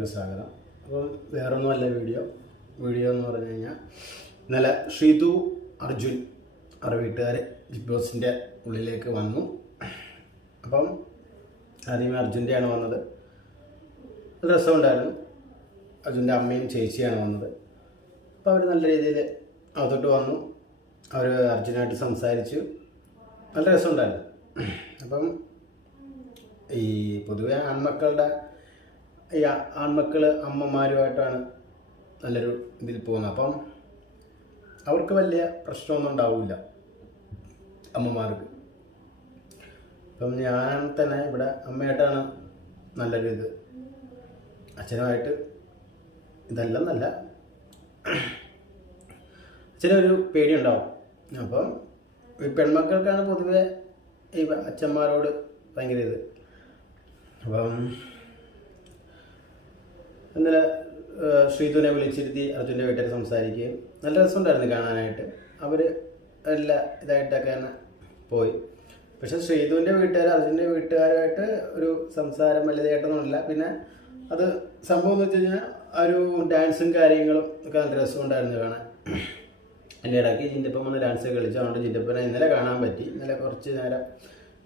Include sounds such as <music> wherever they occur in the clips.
എല്ലാവർക്കും സ്വാഗതം. അപ്പം വേറൊന്നുമല്ല വീഡിയോ. വീഡിയോ എന്ന് പറഞ്ഞു കഴിഞ്ഞാൽ ഇന്നലെ ശ്രീതു അർജുൻ അവരുടെ വീട്ടുകാർ ബിഗ് ബോസിന്റെ ഉള്ളിലേക്ക് വന്നു. അപ്പം ആദ്യമേ അർജുന്റെയാണ് വന്നത്. രസമുണ്ടായിരുന്നു. അർജുന്റെ അമ്മയും ചേച്ചിയാണ് വന്നത്. അപ്പോൾ അവർ നല്ല രീതിയിൽ അതോട്ട് വന്നു. അവർ അർജുനായിട്ട് സംസാരിച്ചു. നല്ല രസമുണ്ടായിരുന്നു. അപ്പം ഈ പൊതുവെ ആൺമക്കളുടെ ആൺമക്കൾ അമ്മമാരുമായിട്ടാണ് നല്ലൊരു ഇതിൽ പോകുന്നത്. അപ്പം അവർക്ക് വലിയ പ്രശ്നമൊന്നും ഉണ്ടാവില്ല അമ്മമാർക്ക്. അപ്പം ഞാൻ തന്നെ ഇവിടെ അമ്മയായിട്ടാണ് നല്ലൊരു ഇത്. അച്ഛനുമായിട്ട് ഇതെല്ലാം നല്ല അച്ഛനൊരു പേടിയുണ്ടാവും. അപ്പം ഈ പെൺമക്കൾക്കാണ് പൊതുവെ ഈ അച്ഛന്മാരോട് ഭയങ്കര ഇത്. അപ്പം ഇന്നലെ ശ്രീധുവിനെ വിളിച്ചിരുത്തി അർജുന്റെ വീട്ടിൽ സംസാരിക്കുകയും നല്ല രസമുണ്ടായിരുന്നു കാണാനായിട്ട്. അവർ എല്ലാ ഇതായിട്ടൊക്കെ തന്നെ പോയി. പക്ഷെ ശ്രീധുവിന്റെ വീട്ടുകാർ അർജുന്റെ വീട്ടുകാരുമായിട്ട് ഒരു സംസാരം വലുതായിട്ടൊന്നുമില്ല പിന്നെ അത് സംഭവം എന്ന് വെച്ച് കഴിഞ്ഞാൽ ഒരു ഡാൻസും കാര്യങ്ങളും ഒക്കെ നല്ല രസമുണ്ടായിരുന്നു കാണാൻ. എന്റെ ഇടയ്ക്ക് ജിന്റപ്പൻ വന്ന് ഡാൻസ് കളിച്ചു. അതുകൊണ്ട് ജിന്റെപ്പനെ ഇന്നലെ കാണാൻ പറ്റി. ഇന്നലെ കുറച്ച് നേരം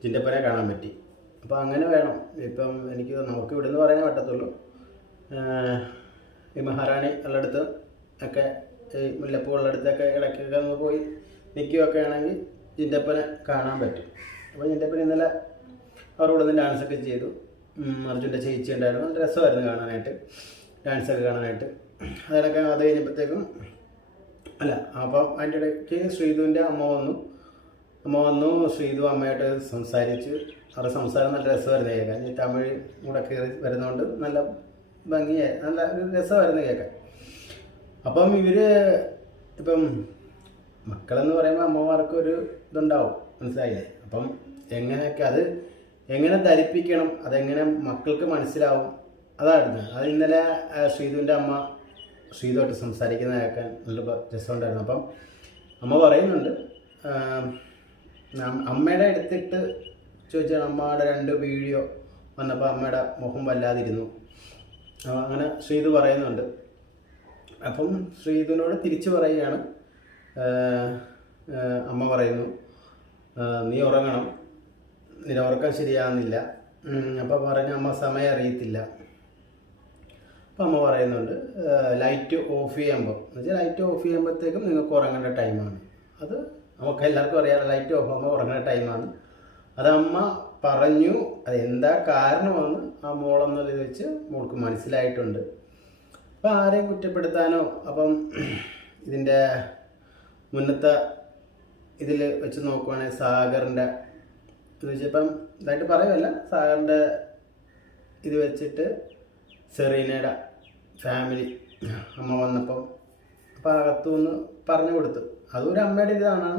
ജിന്റെപ്പനെ കാണാൻ പറ്റി. അപ്പോൾ അങ്ങനെ വേണം. ഇപ്പം എനിക്ക് നമുക്ക് ഇവിടെ നിന്ന് പറയാനേ പറ്റത്തുള്ളൂ. ഈ മഹാറാണി ഉള്ളിടത്ത് ഒക്കെ ഈ മുല്ലപ്പൂ ഉള്ളിടത്തൊക്കെ ഇടയ്ക്കൊക്കെ ഒന്ന് പോയി നിൽക്കുകയൊക്കെ ആണെങ്കിൽ ജിന്റപ്പനെ കാണാൻ പറ്റും. അപ്പോൾ ജിന്റപ്പൻ ഇന്നലെ അവരോട് നിന്ന് ഡാൻസൊക്കെ ചെയ്തു. അർജുന്റെ ചേച്ചി ഉണ്ടായിരുന്നു. നല്ല രസമായിരുന്നു കാണാനായിട്ട് ഡാൻസൊക്കെ കാണാനായിട്ട്. അതിനൊക്കെ അത് കഴിഞ്ഞപ്പോഴത്തേക്കും അല്ല അപ്പം അതിന്റെ ഇടയ്ക്ക് ശ്രീധുവിന്റെ അമ്മ വന്നു. അമ്മ വന്നു ശ്രീധു അമ്മയായിട്ട് സംസാരിച്ച്. അവരുടെ സംസാരം നല്ല രസമായിരുന്നു കേൾക്കാൻ. തമിഴ് കൂടെ കയറി വരുന്നതുകൊണ്ട് നല്ല ഭംഗിയായി. നല്ല രസമായിരുന്നു കേൾക്കാൻ. അപ്പം ഇവർ ഇപ്പം മക്കളെന്ന് പറയുമ്പോൾ അമ്മമാർക്ക് ഒരു ഇതുണ്ടാവും. മനസ്സിലായില്ലേ? അപ്പം എങ്ങനെയൊക്കെ അത് എങ്ങനെ ധരിപ്പിക്കണം അതെങ്ങനെ മക്കൾക്ക് മനസ്സിലാവും അതായിരുന്നു. അത് ഇന്നലെ ശ്രീതുവിന്റെ അമ്മ ശ്രീധുവായിട്ട് സംസാരിക്കുന്ന കേൾക്കാൻ നല്ല രസമുണ്ടായിരുന്നു. അപ്പം അമ്മ പറയുന്നുണ്ട് അമ്മയുടെ അടുത്തിട്ട് ചോദിച്ചാൽ അമ്മയുടെ രണ്ട് വീഡിയോ വന്നപ്പോൾ അമ്മയുടെ മുഖം വല്ലാതിരുന്നു. അങ്ങനെ ശ്രീതു പറയുന്നുണ്ട്. അപ്പം ശ്രീതുവിനോട് തിരിച്ചു പറയുകയാണ്. അമ്മ പറയുന്നു നീ ഉറങ്ങണം. നിന്റെ ഉറക്കം ശരിയാകുന്നില്ല അപ്പം പറഞ്ഞ അമ്മ സമയം അറിയത്തില്ല. അപ്പം അമ്മ പറയുന്നുണ്ട് ലൈറ്റ് ഓഫ് ചെയ്യുമ്പോൾ എന്ന് വെച്ചാൽ ലൈറ്റ് ഓഫ് ചെയ്യുമ്പോഴത്തേക്കും നിങ്ങൾക്ക് ഉറങ്ങേണ്ട ടൈമാണ്. അത് നമുക്ക് എല്ലാവർക്കും അറിയാം ലൈറ്റ് ഓഫ് ആകുമ്പോൾ ഉറങ്ങേണ്ട ടൈമാണ്. അത് അമ്മ പറഞ്ഞു. അത് എന്താ കാരണമെന്ന് ആ മോളെന്നത് വെച്ച് മോൾക്ക് മനസ്സിലായിട്ടുണ്ട്. അപ്പം ആരെയും കുറ്റപ്പെടുത്താനോ അപ്പം ഇതിന്റെ മുന്നത്തെ ഇതിൽ വെച്ച് നോക്കുവാണെങ്കിൽ സാഗറിന്റെ എന്ന് വെച്ചപ്പം ഇതായിട്ട് പറയുമല്ല സാഗറിന്റെ ഇത് വെച്ചിട്ട് സെറീനയുടെ ഫാമിലി അമ്മ വന്നപ്പം അപ്പം അകത്തു നിന്ന് പറഞ്ഞു കൊടുത്തു. അതൊരു അമ്മയുടെ ഇതാണ്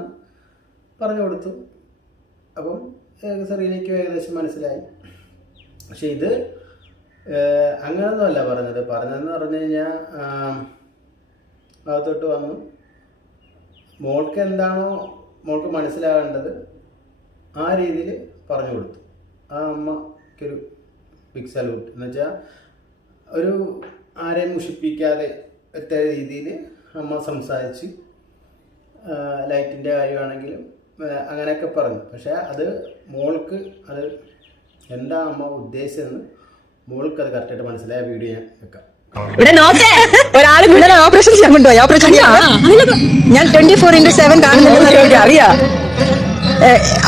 പറഞ്ഞു കൊടുത്തു. അപ്പം സെറീനയ്ക്കും ഏകദേശം മനസ്സിലായി. പക്ഷെ ഇത് അങ്ങനൊന്നുമല്ല പറഞ്ഞത്. പറഞ്ഞതെന്ന് പറഞ്ഞു കഴിഞ്ഞാൽ ഭാഗത്തോട്ട് വന്നു. മോൾക്ക് എന്താണോ മോൾക്ക് മനസ്സിലാകേണ്ടത് ആ രീതിയിൽ പറഞ്ഞു കൊടുത്തു. ആ അമ്മക്കൊരു ബിഗ് സല്യൂട്ട് എന്ന് വെച്ചാൽ ഒരു ആരെയും മുഷിപ്പിക്കാതെ എത്ര രീതിയിൽ അമ്മ സംസാരിച്ച് ലൈറ്റിന്റെ കാര്യമാണെങ്കിലും അങ്ങനെയൊക്കെ പറഞ്ഞു. പക്ഷേ അത് മോൾക്ക് അത് എന്താ അമ്മ ഉദ്ദേശിച്ചതെന്ന് മോൾക്ക് അത് കറക്റ്റായിട്ട് മനസ്സിലായ വീഡിയോ ഞാൻ വെക്കാം. ഇവിടെ നോക്കേ. ഒരാൾ ഇവിടെ ഓപ്പറേഷൻ ചെയ്യാൻ കൊണ്ടുപോയി. ഓപ്പറേഷൻ ഞാൻ ട്വന്റി ഫോർ ഇന്റു സെവൻ കാണുന്നുണ്ട് <laughs> അറിയാം.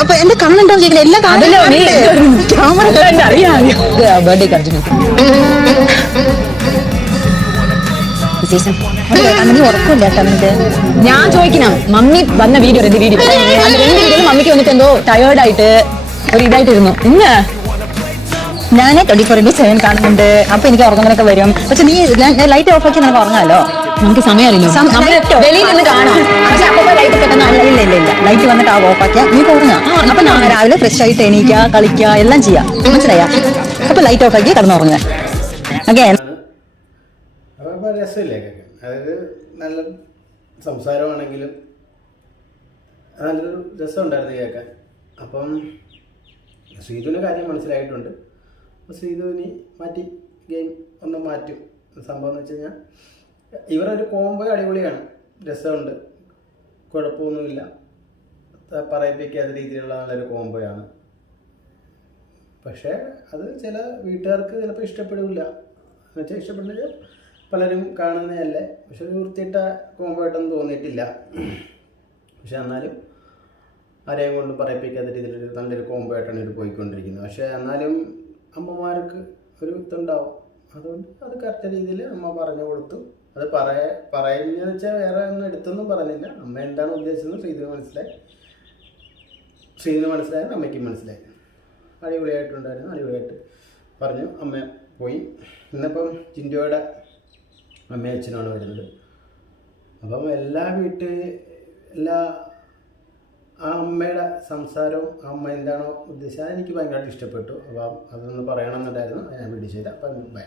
അപ്പൊ എന്റെ കണ്ണുണ്ടോ ചോദിക്കുന്നത് എല്ലാം കാണുന്നല്ലോ ക്യാമറ അറിയാം ബർത്ത്ഡേ കണ്ടിന്യൂ ഉറപ്പില്ല ഞാൻ ചോദിക്കണം. മമ്മി വന്ന വീഡിയോ രണ്ട് വീഡിയോ അത് രണ്ട് വീഡിയോ മമ്മിക്ക് വന്നിട്ട് എന്തോ ടയേർഡായിട്ട് ഒരു ഇതായിട്ടിരുന്നു. ഇന്ന്? ഞാൻ ട്വന്റി ഫോർ ഇന്റു സെവൻ കാണുന്നുണ്ട്. അപ്പൊ എനിക്ക് ഉറങ്ങാനൊക്കെ വരും. പക്ഷെ നീ ലൈറ്റ് ഓഫ് ആക്കി നമുക്ക് ഉറങ്ങാലോ നമുക്ക് സമയമല്ലോ വെളിയിൽ നിന്ന് കാണാം. പക്ഷെ അപ്പൊ ലൈറ്റ് പെട്ടെന്ന് ഇല്ല ഇല്ല ഇല്ല ഇല്ല. ലൈറ്റ് വന്നിട്ട് ആ ഓഫ് ആക്കിയാ നീ ഉറങ്ങാം അപ്പൊ ഞാൻ രാവിലെ ഫ്രഷ് ആയിട്ട് എണീക്കുക കളിക്കുക എല്ലാം ചെയ്യാം. മനസ്സിലായാ? അപ്പൊ ലൈറ്റ് ഓഫ് ആക്കി കിടന്നുറങ്ങുക. ഓക്കെ അപ്പോൾ രസമില്ലേ കേൾക്കാൻ അതായത് നല്ല സംസാരമാണെങ്കിലും നല്ലൊരു രസമുണ്ടായിരുന്നു കേൾക്കാൻ അപ്പം സീതുവിന്റെ കാര്യം മനസ്സിലായിട്ടുണ്ട്. അപ്പോൾ ശ്രീധുവിന് മാറ്റി ഗെയിം ഒന്ന് മാറ്റും. സംഭവം എന്ന് വെച്ച് കഴിഞ്ഞാൽ ഇവരൊരു കോംബോ അടിപൊളിയാണ്. രസമുണ്ട്. കുഴപ്പമൊന്നുമില്ല. പറയിപ്പിക്കാത്ത രീതിയിലുള്ള നല്ലൊരു കോംബോയാണ്. പക്ഷേ അത് ചില വീട്ടുകാർക്ക് ചിലപ്പോൾ ഇഷ്ടപ്പെടില്ല. എന്നുവെച്ചാൽ ഇഷ്ടപ്പെടുന്നത് പലരും കാണുന്നതല്ലേ? പക്ഷെ ഒരു വൃത്തിയിട്ട കോമ്പായിട്ടൊന്നും തോന്നിയിട്ടില്ല. പക്ഷെ എന്നാലും ആരെയും കൊണ്ട് പറയിപ്പിക്കാത്ത രീതിയിലൊരു നല്ലൊരു കോമ്പായിട്ടാണ് ഇത് പോയിക്കൊണ്ടിരിക്കുന്നത്. പക്ഷേ എന്നാലും അമ്മമാർക്ക് ഒരു ഇതുണ്ടാവും. അതുകൊണ്ട് അത് കറക്റ്റ് രീതിയിൽ അമ്മ പറഞ്ഞു കൊടുത്തു. അത് പറയ പറയുന്നതെന്ന് വെച്ചാൽ വേറെ ഒന്നും എടുത്തൊന്നും പറഞ്ഞില്ല. അമ്മ എന്താണ് ഉദ്ദേശിച്ചത് ശ്രീതിന് മനസ്സിലായി. ശ്രീതിന് മനസ്സിലായത് അമ്മയ്ക്കും മനസ്സിലായി. അടിപൊളിയായിട്ടുണ്ടായിരുന്നു. അടിപൊളിയായിട്ട് പറഞ്ഞു. അമ്മ പോയി. ഇന്നിപ്പം ചിന്റോയുടെ അമ്മയും അച്ഛനുമാണ് വരുന്നത്. അപ്പം എല്ലാ വീട്ടിൽ എല്ലാ ആ അമ്മയുടെ സംസാരവും ആ അമ്മ എന്താണോ ഉദ്ദേശിച്ചത് എനിക്ക് ഭയങ്കരമായിട്ട് ഇഷ്ടപ്പെട്ടു. അപ്പം അതൊന്ന് പറയണമെന്നുണ്ടായിരുന്നു ഞാൻ വീഡിയോ ചെയ്ത അപ്പം ബൈ.